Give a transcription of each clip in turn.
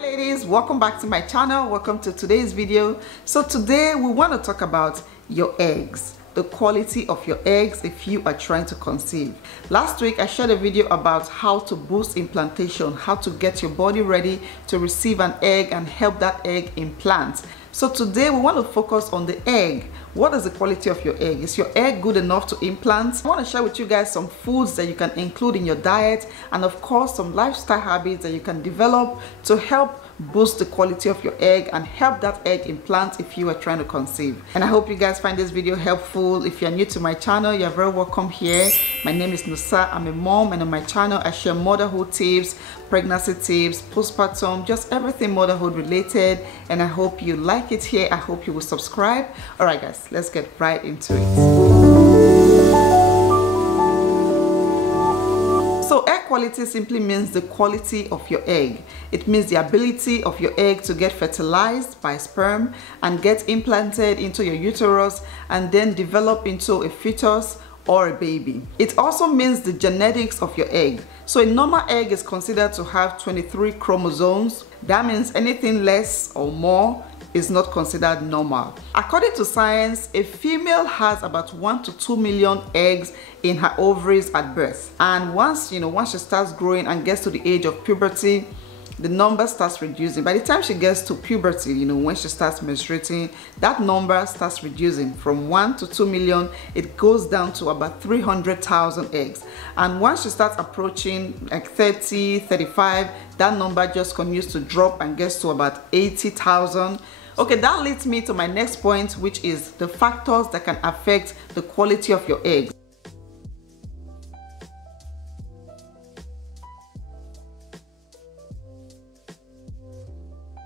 Hi ladies, welcome back to my channel. Welcome to today's video. So today we want to talk about your eggs, the quality of your eggs if you are trying to conceive. Last week I shared a video about how to boost implantation, how to get your body ready to receive an egg and help that egg implant. So today we want to focus on the egg. What is the quality of your egg? Is your egg good enough to implant? I want to share with you guys some foods that you can include in your diet, and of course some lifestyle habits that you can develop to help boost the quality of your egg and help that egg implant if you are trying to conceive. And I hope you guys find this video helpful. If you're new to my channel, you're very welcome here. My name is Nosa. I'm a mom, and on my channel I share motherhood tips, pregnancy tips, postpartum, just everything motherhood related, and I hope you like it here. I hope you will subscribe. All right guys, let's get right into it. So egg quality simply means the quality of your egg. It means the ability of your egg to get fertilized by sperm and get implanted into your uterus and then develop into a fetus or a baby. It also means the genetics of your egg. So a normal egg is considered to have 23 chromosomes. That means anything less or more is not considered normal. According to science, a female has about 1 to 2 million eggs in her ovaries at birth. And once she starts growing and gets to the age of puberty, the number starts reducing. By the time she gets to puberty, when she starts menstruating, that number starts reducing from 1 to 2 million. It goes down to about 300,000 eggs. And once she starts approaching like 30, 35, that number just continues to drop and gets to about 80,000. Okay, that leads me to my next point, which is the factors that can affect the quality of your eggs.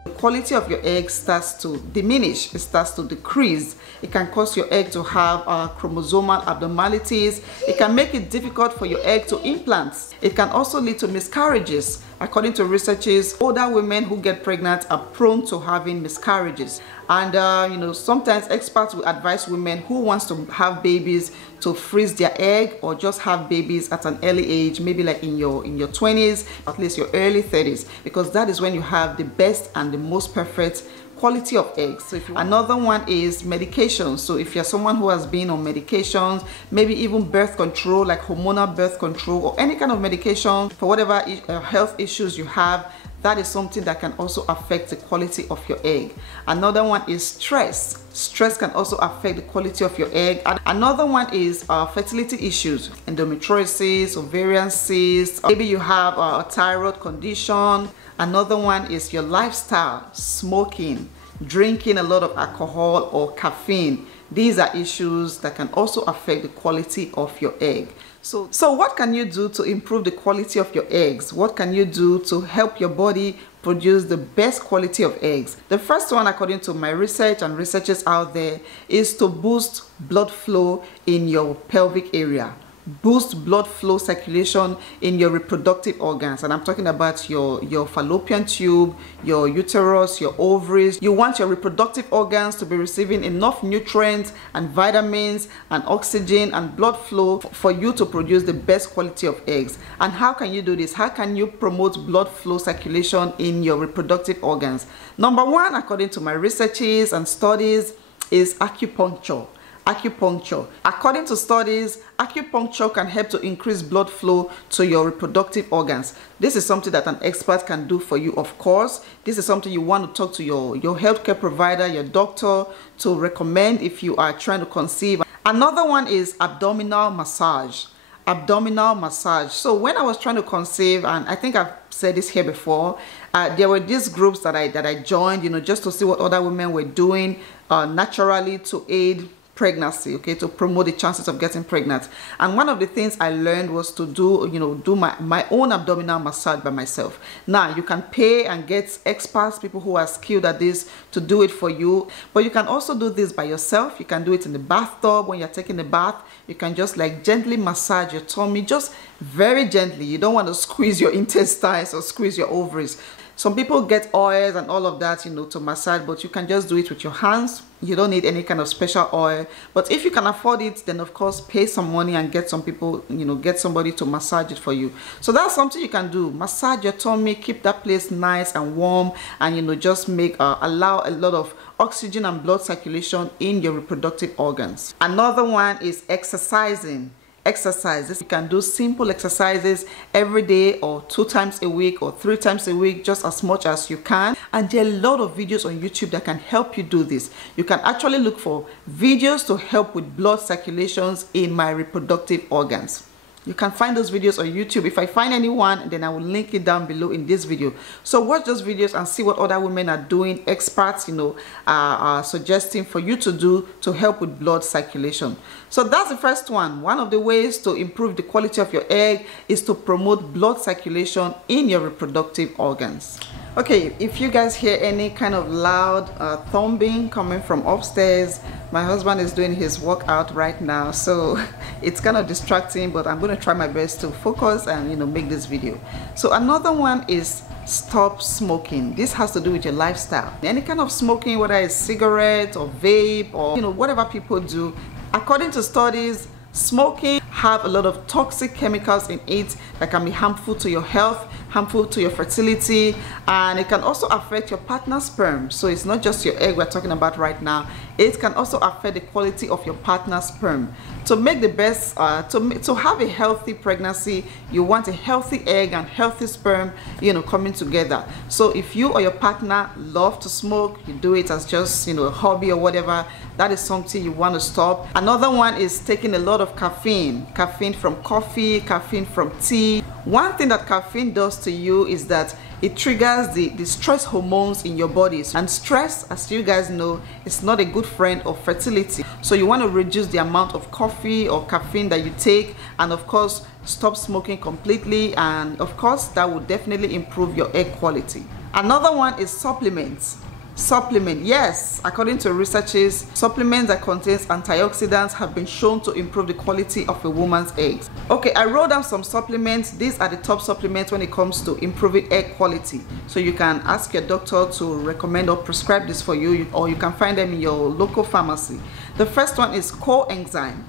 The quality of your egg starts to diminish, it starts to decrease. It can cause your egg to have chromosomal abnormalities. It can make it difficult for your egg to implant. It can also lead to miscarriages. According to researchers, older women who get pregnant are prone to having miscarriages. And sometimes experts will advise women who wants to have babies to freeze their egg or just have babies at an early age, maybe like in your 20s, at least your early 30s, because that is when you have the best and the most perfect quality of eggs. So another one is medication. So if you're someone who has been on medications, maybe even birth control, like hormonal birth control or any kind of medication for whatever health issues you have, that is something that can also affect the quality of your egg. Another one is stress. Stress can also affect the quality of your egg. And another one is fertility issues, endometriosis, ovarian cysts, maybe you have a thyroid condition. Another one is your lifestyle, smoking, drinking a lot of alcohol or caffeine. These are issues that can also affect the quality of your egg. So what can you do to improve the quality of your eggs? What can you do to help your body produce the best quality of eggs? The first one, according to my research and researchers out there, is to boost blood flow in your pelvic area. Boost blood flow circulation in your reproductive organs, and I'm talking about your fallopian tube, your uterus, your ovaries. You want your reproductive organs to be receiving enough nutrients and vitamins and oxygen and blood flow for you to produce the best quality of eggs. And how can you do this? How can you promote blood flow circulation in your reproductive organs? Number one, according to my researches and studies, is acupuncture. Acupuncture. According to studies, acupuncture can help to increase blood flow to your reproductive organs. This is something that an expert can do for you, of course. This is something you want to talk to your healthcare provider, your doctor, to recommend if you are trying to conceive. Another one is abdominal massage. Abdominal massage. So when I was trying to conceive, and I think I've said this here before, there were these groups that I joined, just to see what other women were doing naturally to aid pregnancy, okay, to promote the chances of getting pregnant. And one of the things I learned was to do my own abdominal massage by myself. Now you can pay and get experts, people who are skilled at this, to do it for you, but you can also do this by yourself. You can do it in the bathtub when you're taking a bath. You can just like gently massage your tummy, just very gently. You don't want to squeeze your intestines or squeeze your ovaries. Some people get oils and all of that, you know, to massage, but you can just do it with your hands. You don't need any kind of special oil. But if you can afford it, then of course pay some money and get some people, you know, get somebody to massage it for you. So that's something you can do. Massage your tummy, keep that place nice and warm, and you know, just make allow a lot of oxygen and blood circulation in your reproductive organs. Another one is exercising. Exercises. You can do simple exercises every day, or 2 times a week, or 3 times a week, just as much as you can. And there are a lot of videos on YouTube that can help you do this. You can actually look for videos to help with blood circulations in my reproductive organs. You can find those videos on YouTube. If I find anyone, then I will link it down below in this video. So watch those videos and see what other women are doing, experts, you know, are suggesting for you to do to help with blood circulation. So that's the first one. One of the ways to improve the quality of your egg is to promote blood circulation in your reproductive organs. Okay, if you guys hear any kind of loud thumping coming from upstairs, my husband is doing his workout right now, so it's kind of distracting, but I'm going to try my best to focus and, you know, make this video. So another one is stop smoking. This has to do with your lifestyle. Any kind of smoking, whether it's cigarette or vape or, you know, whatever people do, according to studies, smoking have a lot of toxic chemicals in it that can be harmful to your health, harmful to your fertility, and it can also affect your partner's sperm. So it's not just your egg we're talking about right now. It can also affect the quality of your partner's sperm. To make the best, to have a healthy pregnancy, you want a healthy egg and healthy sperm, you know, coming together. So if you or your partner love to smoke, you do it as just, you know, a hobby or whatever, that is something you want to stop. Another one is taking a lot of caffeine. Caffeine from coffee, caffeine from tea. One thing that caffeine does to you is that it triggers the stress hormones in your bodies, and stress, as you guys know, is not a good friend of fertility. So you want to reduce the amount of coffee or caffeine that you take, and of course stop smoking completely, and of course that will definitely improve your egg quality. Another one is supplements. Yes, according to researches, supplements that contains antioxidants have been shown to improve the quality of a woman's eggs. Okay, I wrote down some supplements. These are the top supplements when it comes to improving egg quality. So you can ask your doctor to recommend or prescribe this for you, or you can find them in your local pharmacy. The first one is coenzyme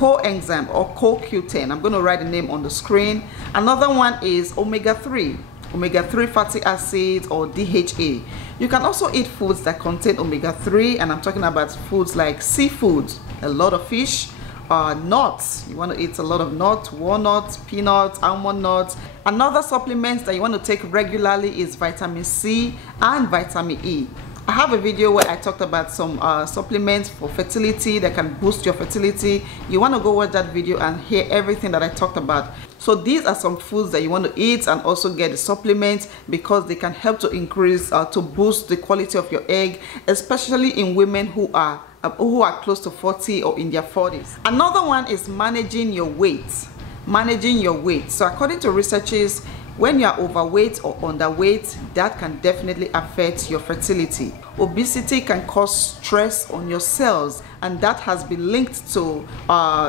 or CoQ10. I'm going to write the name on the screen. Another one is omega-3 fatty acids, or DHA. You can also eat foods that contain omega-3, and I'm talking about foods like seafood, a lot of fish, nuts. You want to eat a lot of nuts, walnuts, peanuts, almond nuts. Another supplement that you want to take regularly is vitamin C and vitamin E. I have a video where I talked about some supplements for fertility that can boost your fertility. You want to go watch that video and hear everything that I talked about. So these are some foods that you want to eat and also get the supplements, because they can help to increase, to boost the quality of your egg, especially in women who are close to 40 or in their 40s. Another one is managing your weight. So according to researchers, when you are overweight or underweight, that can definitely affect your fertility. Obesity can cause stress on your cells, and that has been linked to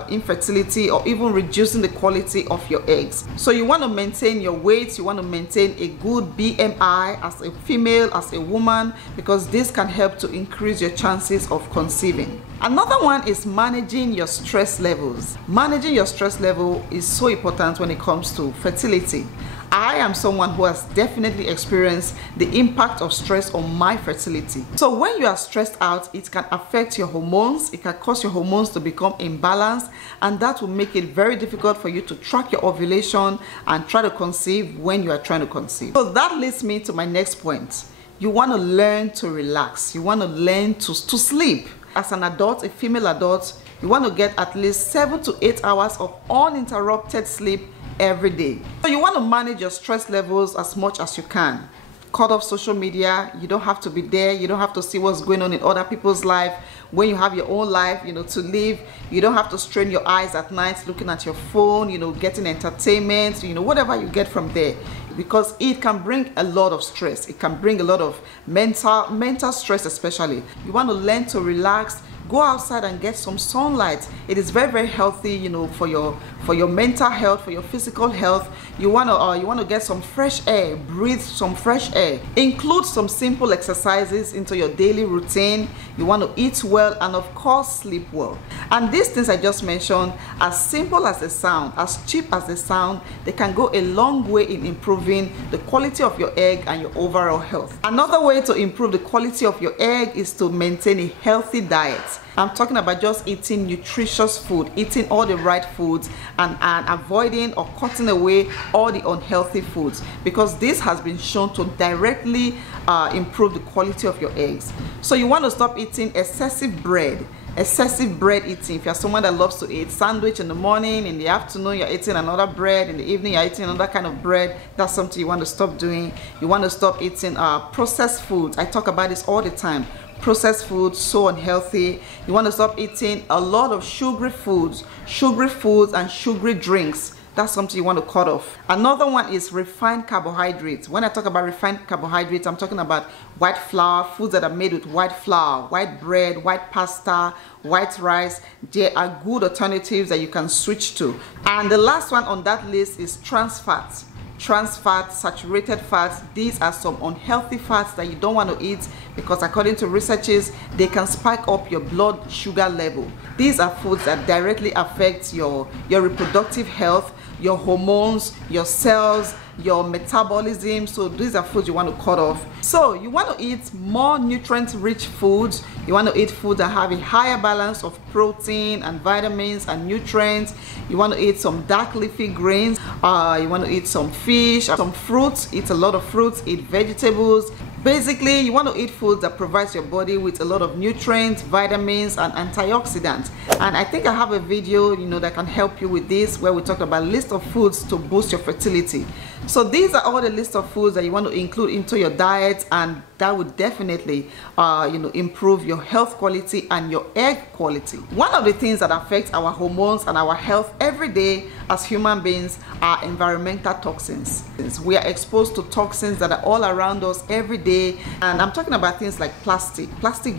infertility or even reducing the quality of your eggs. So you want to maintain your weight, you want to maintain a good BMI as a female, as a woman, because this can help to increase your chances of conceiving. Another one is managing your stress levels. Managing your stress level is so important when it comes to fertility. I am someone who has definitely experienced the impact of stress on my fertility. So when you are stressed out, it can affect your hormones. It can cause your hormones to become imbalanced, and that will make it very difficult for you to track your ovulation and try to conceive when you are trying to conceive. So that leads me to my next point. You want to learn to relax. You want to learn to sleep. As an adult, a female adult, you want to get at least 7 to 8 hours of uninterrupted sleep every day. So you want to manage your stress levels as much as you can. Cut off social media. You don't have to be there. You don't have to see what's going on in other people's life. When you have your own life, you know, to live, you don't have to strain your eyes at night looking at your phone, you know, getting entertainment, you know, whatever you get from there, because it can bring a lot of stress. It can bring a lot of mental stress especially. You want to learn to relax. Go outside and get some sunlight. It is very, very healthy, you know, for your mental health, for your physical health. You want to get some fresh air, breathe some fresh air. Include some simple exercises into your daily routine. You want to eat well, and of course sleep well. And these things I just mentioned, as simple as they sound, as cheap as they sound, they can go a long way in improving the quality of your egg and your overall health. Another way to improve the quality of your egg is to maintain a healthy diet. I'm talking about just eating nutritious food, eating all the right foods, and avoiding or cutting away all the unhealthy foods, because this has been shown to directly improve the quality of your eggs. So you want to stop eating excessive bread eating. If you're someone that loves to eat sandwich in the morning, in the afternoon you're eating another bread, in the evening you're eating another kind of bread, that's something you want to stop doing. You want to stop eating processed foods. I talk about this all the time. Processed foods, so unhealthy. You want to stop eating a lot of sugary foods and sugary drinks. That's something you want to cut off. Another one is refined carbohydrates. When I talk about refined carbohydrates, I'm talking about white flour, foods that are made with white flour, white bread, white pasta, white rice. There are good alternatives that you can switch to. And the last one on that list is trans fats. Trans fats, saturated fats, these are some unhealthy fats that you don't want to eat, because according to researchers, they can spike up your blood sugar level. These are foods that directly affect your reproductive health, your hormones, your cells, your metabolism. So these are foods you want to cut off. So you want to eat more nutrient-rich foods. You want to eat foods that have a higher balance of protein and vitamins and nutrients. You want to eat some dark leafy greens. You want to eat some fish, some fruits. Eat a lot of fruits. Eat vegetables. Basically, you want to eat foods that provides your body with a lot of nutrients, vitamins, and antioxidants. And I think I have a video, you know, that can help you with this, where we talk about a list of foods to boost your fertility. So these are all the list of foods that you want to include into your diet, and that would definitely improve your health quality and your egg quality. One of the things that affects our hormones and our health every day as human beings are environmental toxins. We are exposed to toxins that are all around us every day, and I'm talking about things like plastic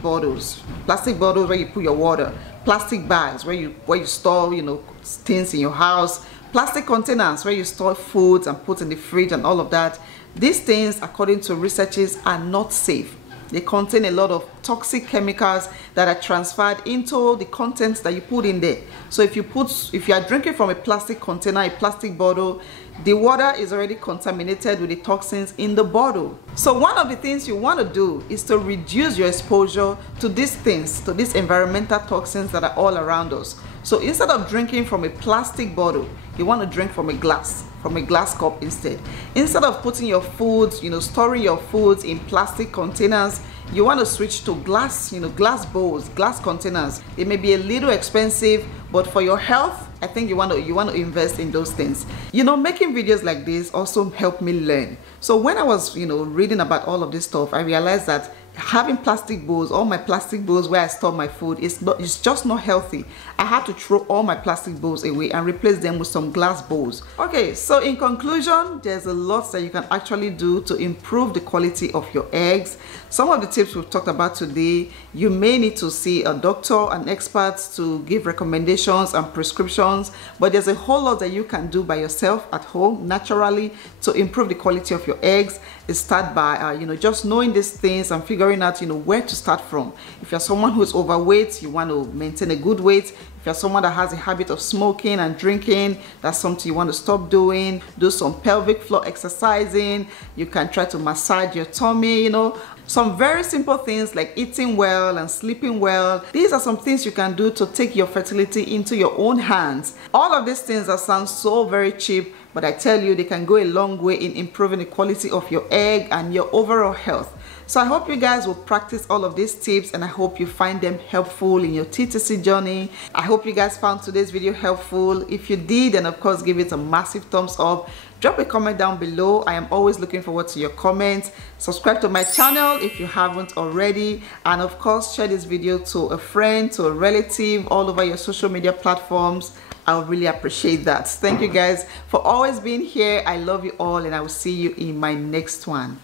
bottles where you put your water, plastic bags where you store things in your house, plastic containers where you store foods and put in the fridge and all of that. These things, according to researchers, are not safe. They contain a lot of toxic chemicals that are transferred into the contents that you put in there. So if you are drinking from a plastic container, a plastic bottle, the water is already contaminated with the toxins in the bottle. So one of the things you want to do is to reduce your exposure to these things, to these environmental toxins that are all around us. So instead of drinking from a plastic bottle, you want to drink from a glass cup instead. Instead of putting your foods, storing your foods in plastic containers, you want to switch to glass, glass bowls, glass containers. It may be a little expensive, but for your health, I think you want to invest in those things. Making videos like this also helped me learn. So when I was, reading about all of this stuff, I realized that having plastic bowls, all my plastic bowls where I store my food, it's just not healthy. I had to throw all my plastic bowls away and replace them with some glass bowls. Okay, so in conclusion, there's a lot that you can actually do to improve the quality of your eggs. Some of the tips we've talked about today, you may need to see a doctor and experts to give recommendations and prescriptions, but there's a whole lot that you can do by yourself at home naturally to improve the quality of your eggs. Start by just knowing these things and figuring out where to start from. If you're someone who's overweight, you want to maintain a good weight. If you're someone that has a habit of smoking and drinking, that's something you want to stop doing. Do some pelvic floor exercising. You can try to massage your tummy, some very simple things like eating well and sleeping well. These are some things you can do to take your fertility into your own hands. All of these things that sound so very cheap, but I tell you, they can go a long way in improving the quality of your egg and your overall health. So I hope you guys will practice all of these tips, and I hope you find them helpful in your TTC journey. I hope you guys found today's video helpful. If you did, then of course give it a massive thumbs up. Drop a comment down below. I am always looking forward to your comments. Subscribe to my channel if you haven't already, and of course share this video to a friend, to a relative, all over your social media platforms. I would really appreciate that. Thank you guys for always being here. I love you all, and I will see you in my next one.